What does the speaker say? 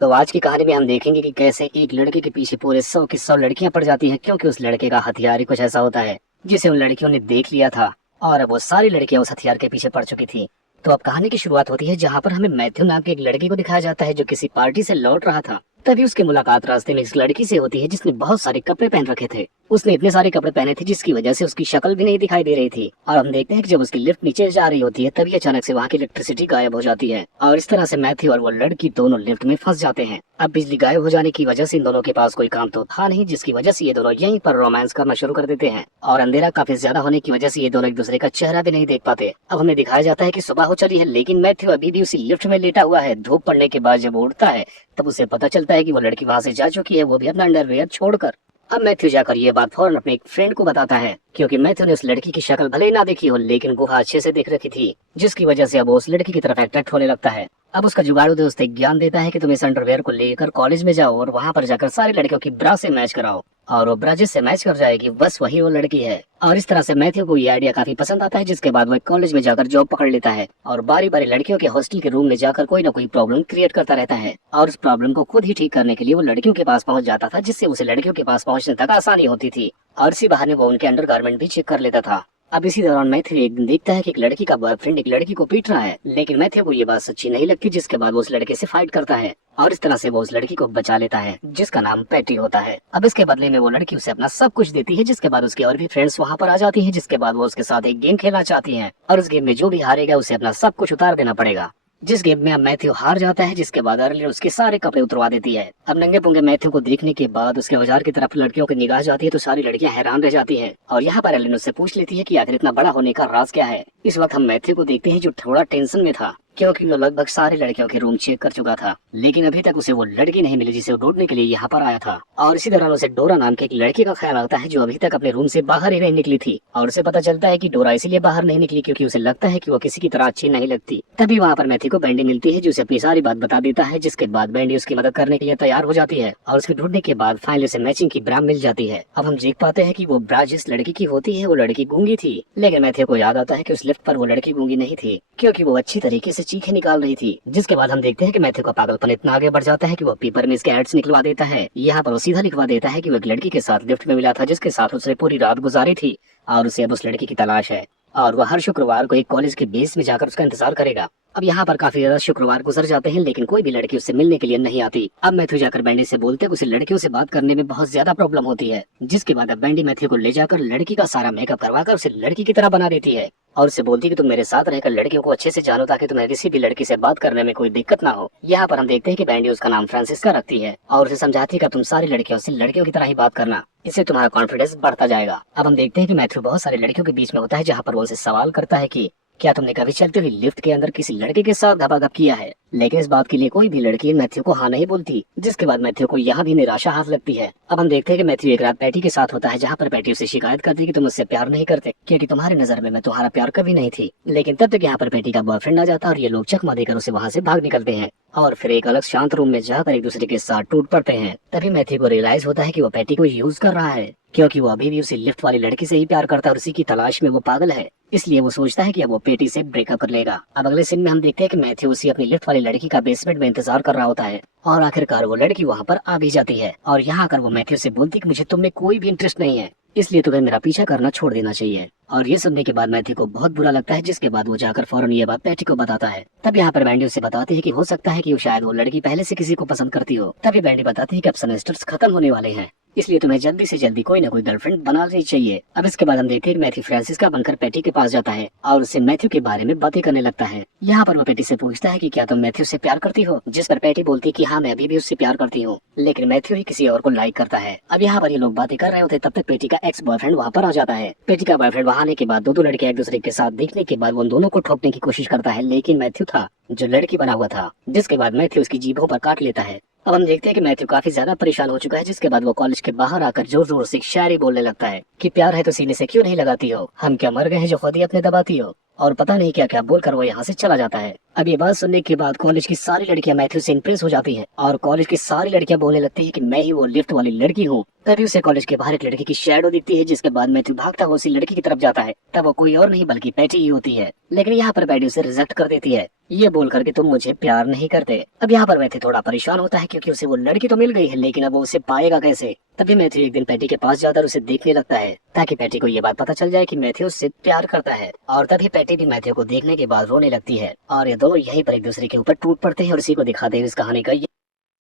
तो आज की कहानी में हम देखेंगे कि कैसे एक लड़के के पीछे पूरे 100 की 100 लड़कियां पड़ जाती हैं, क्योंकि उस लड़के का हथियार ही कुछ ऐसा होता है जिसे उन लड़कियों ने देख लिया था। और अब वो सारी लड़कियां उस हथियार के पीछे पड़ चुकी थी। तो अब कहानी की शुरुआत होती है जहाँ पर हमें मैथ्यू नाम के एक लड़के को दिखाया जाता है जो किसी पार्टी से लौट रहा था। तभी उसकी मुलाकात रास्ते में इस लड़की से होती है जिसने बहुत सारे कपड़े पहन रखे थे। उसने इतने सारे कपड़े पहने थे जिसकी वजह से उसकी शक्ल भी नहीं दिखाई दे रही थी। और हम देखते हैं कि जब उसकी लिफ्ट नीचे जा रही होती है तभी अचानक से वहाँ की इलेक्ट्रिसिटी गायब हो जाती है और इस तरह से मैथ्यू और वो लड़की दोनों लिफ्ट में फंस जाते हैं। अब बिजली गायब हो जाने की वजह से इन दोनों के पास कोई काम तो था नहीं, जिसकी वजह से ये दोनों यहीं पर रोमांस करना शुरू कर देते हैं। और अंधेरा काफी ज्यादा होने की वजह से ये दोनों एक दूसरे का चेहरा भी नहीं देख पाते। अब हमें दिखाया जाता है कि सुबह हो चली है लेकिन मैथ्यू अभी भी उसी लिफ्ट में लेटा हुआ है। धूप पड़ने के बाद जब वो उठता है तब उसे पता चलता है कि वो लड़की वहां से जा चुकी है, वो भी अपना अंडरवियर छोड़कर। अब मैथ्यू जाकर ये बात फौरन अपने एक फ्रेंड को बताता है, क्योंकि मैथ्यू ने उस लड़की की शक्ल भले ही ना देखी हो लेकिन गुहा अच्छे से देख रखी थी, जिसकी वजह से अब वो उस लड़की की तरफ अट्रैक्ट होने लगता है। अब उसका जुगाड़ू दोस्त एक ज्ञान देता है कि तुम इस अंडरवेयर को लेकर कॉलेज में जाओ और वहां पर जाकर सारी लड़कियों की ब्रा से मैच कराओ, और वो ब्रा जिससे मैच कर जाएगी बस वही वो लड़की है। और इस तरह से मैथ्यू को ये आइडिया काफी पसंद आता है, जिसके बाद वो कॉलेज में जाकर जॉब पकड़ लेता है और बारी बारी लड़कियों के हॉस्टल के रूम में जाकर कोई ना कोई प्रॉब्लम क्रिएट करता रहता है। और उस प्रॉब्लम को खुद ही ठीक करने के लिए वो लड़कियों के पास पहुंच जाता था, जिससे उसे लड़कियों के पास पहुंचने तक आसानी होती थी। और इसी बहाने वो उनके अंडरगारमेंट भी चेक कर लेता था। अब इसी दौरान मैथ्यू एक दिन देखता है कि एक लड़की का बॉयफ्रेंड एक लड़की को पीट रहा है, लेकिन मैथ्यू को ये बात सच्ची नहीं लगती, जिसके बाद वो उस लड़के से फाइट करता है और इस तरह से वो उस लड़की को बचा लेता है जिसका नाम पैटी होता है। अब इसके बदले में वो लड़की उसे अपना सब कुछ देती है, जिसके बाद उसके और भी फ्रेंड्स वहाँ पर आ जाती हैं, जिसके बाद वो उसके साथ एक गेम खेलना चाहती हैं और उस गेम में जो भी हारेगा उसे अपना सब कुछ उतार देना पड़ेगा। जिस गेम में अब मैथ्यू हार जाता है, जिसके बाद अर्लिन उसके सारे कपड़े उतरवा देती है। अब नंगे पुंगे मैथ्यू को देखने के बाद उसके औजार की तरफ लड़कियों की निगाह जाती है तो सारी लड़कियां हैरान रह जाती हैं और यहाँ पर अर्लिन उससे पूछ लेती है कि आखिर इतना बड़ा होने का राज क्या है। इस वक्त हम मैथ्यू को देखते हैं जो थोड़ा टेंशन में था, क्योंकि वो लगभग सारी लड़कियों के रूम चेक कर चुका था, लेकिन अभी तक उसे वो लड़की नहीं मिली जिसे वो ढूंढने के लिए यहाँ पर आया था। और इसी दौरान उसे डोरा नाम के एक लड़की का ख्याल आता है जो अभी तक अपने रूम से बाहर ही नहीं निकली थी, और उसे पता चलता है कि डोरा इसीलिए बाहर नहीं निकली क्योंकि उसे लगता है कि वो किसी की तरह अच्छी नहीं लगती। तभी वहाँ पर मैथ्यू को बैंडी मिलती है जो उसे अपनी सारी बात बता देता है, जिसके बाद बैंडी उसकी मदद करने के लिए तैयार हो जाती है और उसके ढूंढने के बाद फाइनली उसे मैचिंग की ब्रा मिल जाती है। अब हम देख पाते हैं कि वो ब्रा जिस लड़की की होती है वो लड़की गूंगी थी, लेकिन मैथ्यू को याद आता है कि उस लिफ्ट पर वो लड़की गूंगी नहीं थी क्योंकि वो अच्छी तरीके से चीखें निकाल रही थी। जिसके बाद हम देखते हैं कि मैथ्यू का पागलपन इतना आगे बढ़ जाता है कि वो पेपर में इसके एड्स निकलवा देता है। यहाँ पर वो सीधा लिखवा देता है कि वो एक लड़की के साथ लिफ्ट में मिला था जिसके साथ उसने पूरी रात गुजारी थी और उसे अब उस लड़की की तलाश है और वह हर शुक्रवार को एक कॉलेज के बेस में जाकर उसका इंतजार करेगा। अब यहाँ पर काफी ज्यादा शुक्रवार गुजर जाते हैं लेकिन कोई भी लड़की उससे मिलने के लिए नहीं आती। अब मैथ्यू जाकर बैंडी से बोलते हैं उसे लड़कियों से बात करने में बहुत ज्यादा प्रॉब्लम होती है, जिसके बाद अब बैंडी मैथ्यू को ले जाकर लड़की का सारा मेकअप करवाकर उसे लड़की की तरह बना देती है और उसे बोलती है कि तुम मेरे साथ रहकर लड़कियों को अच्छे से जानो ताकि तुम्हें किसी भी लड़की से बात करने में कोई दिक्कत ना हो। यहाँ पर हम देखते हैं कि बैंडी उसका नाम फ्रांसिस्का रखती है और उसे समझाती है कि तुम सारी लड़कियों से लड़कियों की तरह ही बात करना, इससे तुम्हारा कॉन्फिडेंस बढ़ता जाएगा। अब हम देखते हैं कि मैथ्यू बहुत सारी लड़कियों के बीच में होता है जहाँ पर वो उनसे सवाल करता है कि क्या तुमने कभी चलती हुई लिफ्ट के अंदर किसी लड़के के साथ गपागप किया है, लेकिन इस बात के लिए कोई भी लड़की मैथ्यू को हाँ नहीं बोलती, जिसके बाद मैथ्यू को यहाँ भी निराशा हाथ लगती है। अब हम देखते हैं कि मैथ्यू एक रात पैटी के साथ होता है जहाँ पर पैटी उसे शिकायत करती है कि तुम मुझसे प्यार नहीं करते क्योंकि तुम्हारी नजर में मैं तुम्हारा प्यार कभी नहीं थी। लेकिन तब तक यहाँ पर पैटी का बॉयफ्रेंड आ जाता है और ये लोग चकमा देकर उसे वहाँ से भाग निकलते हैं और फिर एक अलग शांत रूम में जाकर एक दूसरे के साथ टूट पड़ते हैं। तभी मैथ्यू को रियलाइज होता है कि वो पैटी को यूज कर रहा है क्योंकि वो अभी भी उसी लिफ्ट वाली लड़की से ही प्यार करता है और उसी की तलाश में वो पागल है, इसलिए वो सोचता है कि अब वो पेटी से ब्रेकअप कर लेगा। अब अगले सीन में हम देखते हैं कि मैथ्यू उसी अपनी लिफ्ट वाली लड़की का बेसमेंट में इंतजार कर रहा होता है और आखिरकार वो लड़की वहाँ पर आ भी जाती है और यहाँ आकर वो मैथ्यू से बोलती कि मुझे तुमने कोई भी इंटरेस्ट नहीं है, इसलिए तुम्हें मेरा पीछा करना छोड़ देना चाहिए। और ये सुनने के बाद मैथ्यू को बहुत बुरा लगता है, जिसके बाद वो जाकर फौरन ये बात पैटी को बताता है। तब यहाँ पर बैंडी उसे बताती है कि हो सकता है कि वो शायद वो लड़की पहले से किसी को पसंद करती हो। तभी बैंडी बताती है कि अब सेमेस्टर्स खत्म होने वाले हैं, इसलिए तुम्हें जल्दी से जल्दी कोई ना कोई गर्लफ्रेंड बनानी चाहिए। अब इसके बाद हम देखते हैं कि मैथ्यू फ्रांसिस्का बनकर पैटी के पास जाता है और उससे मैथ्यू के बारे में बातें करने लगता है। यहाँ पर वो पैटी से पूछता है कि क्या तुम मैथ्यू से प्यार करती हो, जिस पर पैटी बोलती है कि हाँ मैं अभी भी उससे प्यार करती हूँ, लेकिन मैथ्यू ही किसी और को लाइक करता है। अब यहाँ पर ये लोग बातें कर रहे होते तब तक पेटी का एक्स बॉयफ्रेंड वहाँ पर आ जाता है। पेटी का बॉयफ्रेंड वहाँ आने के बाद दो लड़के एक दूसरे के साथ देखने के बाद वो उन दोनों को ठोकने की कोशिश करता है, लेकिन मैथ्यू था जो लड़की बना हुआ था, जिसके बाद मैथ्यू उसकी जीभों पर काट लेता है। अब हम देखते हैं कि मैथ्यू काफी ज्यादा परेशान हो चुका है, जिसके बाद वो कॉलेज के बाहर आकर जोर जोर से शायरी बोलने लगता है कि प्यार है तो सीने से क्यों नहीं लगाती हो, हम क्या मर गए हैं जो खुद ही अपने दबाती हो, और पता नहीं क्या क्या बोलकर वो यहाँ से चला जाता है। अब ये बात सुनने के बाद कॉलेज की सारी लड़कियां मैथ्यू से इम्प्रेस हो जाती हैं और कॉलेज की सारी लड़कियां बोलने लगती हैं कि मैं ही वो लिफ्ट वाली लड़की हूँ। तभी उसे कॉलेज के बाहर एक लड़की की शैडो दिखती है, जिसके बाद मैथ्यू भागता हुआ उसी लड़की की तरफ जाता है। तब वो कोई और नहीं बल्कि पैटी ही होती है, लेकिन यहाँ पर पैटी उसे रिजेक्ट कर देती है, ये बोलकर कि तुम मुझे प्यार नहीं करते। अब यहाँ पर मैथ्यू थोड़ा परेशान होता है क्योंकि उसे वो लड़की तो मिल गई है, लेकिन अब वो उसे पाएगा कैसे। तभी मैथ्यू एक दिन पैटी के पास जाकर उसे देखने लगता है ताकि पैटी को ये बात पता चल जाए कि मैथ्यू उससे प्यार करता है। और तभी पैटी भी मैथ्यू को देखने के बाद रोने लगती है और ये दोनों यहीं पर एक दूसरे के ऊपर टूट पड़ते हैं और इसी को दिखाते हुए इस कहानी का